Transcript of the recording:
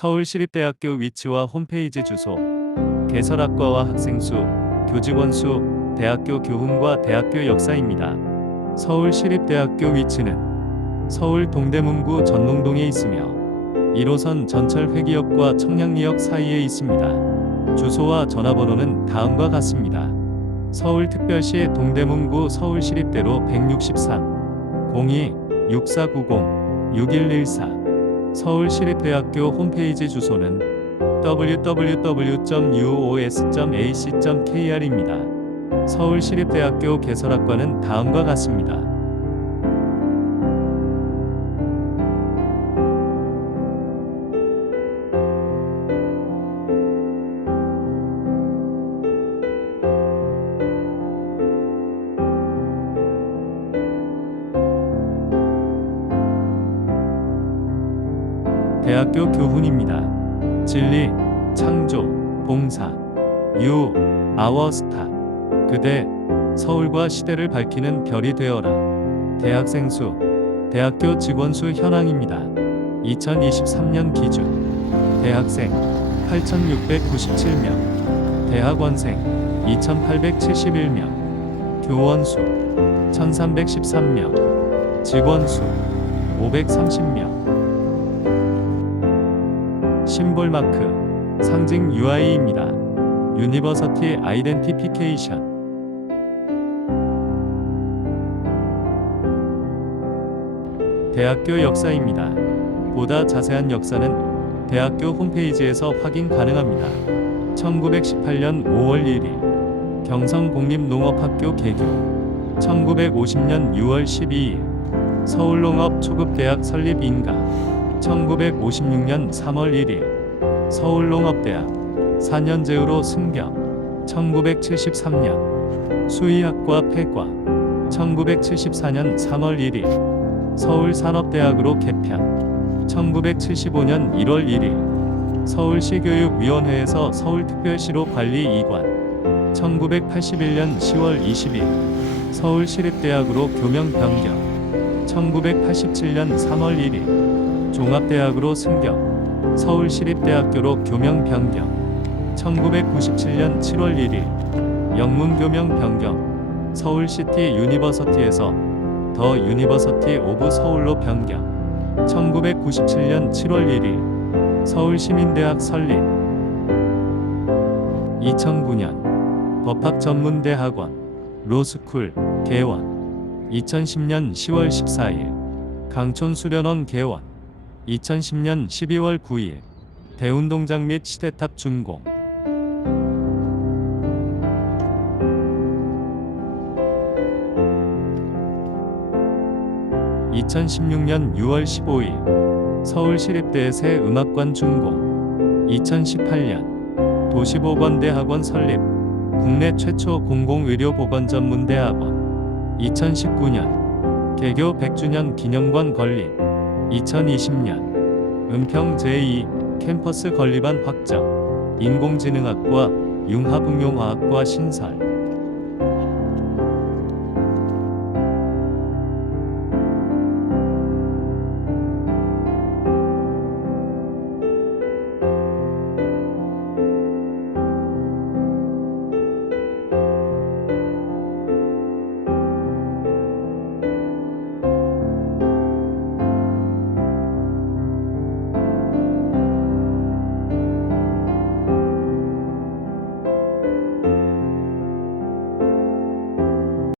서울시립대학교 위치와 홈페이지 주소, 개설학과와 학생 수, 교직원 수, 대학교 교훈과 대학교 역사입니다. 서울시립대학교 위치는 서울 동대문구 전농동에 있으며 1호선 전철 회기역과 청량리역 사이에 있습니다. 주소와 전화번호는 다음과 같습니다. 서울특별시 동대문구 서울시립대로 163 02 6490 6114 서울시립대학교 홈페이지 주소는 www.uos.ac.kr입니다. 서울시립대학교 개설학과는 다음과 같습니다. 대학교 교훈입니다. 진리, 창조, 봉사, 유, 아워스타. 그대, 서울과 시대를 밝히는 별이 되어라. 대학생 수, 대학교 직원 수 현황입니다. 2023년 기준 대학생 8,697명, 대학원생 2,871명, 교원 수 1,313명, 직원 수 530명. 심볼 마크 상징 UI입니다. 유니버서티 아이덴티피케이션 대학교 역사입니다. 보다 자세한 역사는 대학교 홈페이지에서 확인 가능합니다. 1918년 5월 1일 경성공립농업학교 개교 1950년 6월 12일 서울농업 초급대학 설립 인가 1956년 3월 1일 서울농업대학 4년제후로 승격 1973년 수의학과 폐과 1974년 3월 1일 서울산업대학으로 개편 1975년 1월 1일 서울시 교육위원회에서 서울특별시로 관리 이관 1981년 10월 20일 서울시립대학으로 교명 변경 1987년 3월 1일 종합대학으로 승격 서울시립대학교로 교명 변경 1997년 7월 1일 영문 교명 변경 서울시티 유니버서티에서 더 유니버서티 오브 서울로 변경 1997년 7월 1일 서울시민대학 설립. 2009년 법학전문대학원 로스쿨 개원. 2010년 10월 14일 강촌수련원 개원 2010년 12월 9일 대운동장 및 시대탑 준공. 2016년 6월 15일 서울시립대 새 음악관 준공. 2018년 도시보건대학원 설립. 국내 최초 공공의료보건전문대학원. 2019년 개교 100주년 기념관 건립 2020년 은평 제2 캠퍼스 건립안 확정 인공지능학과 융합응용화학과 신설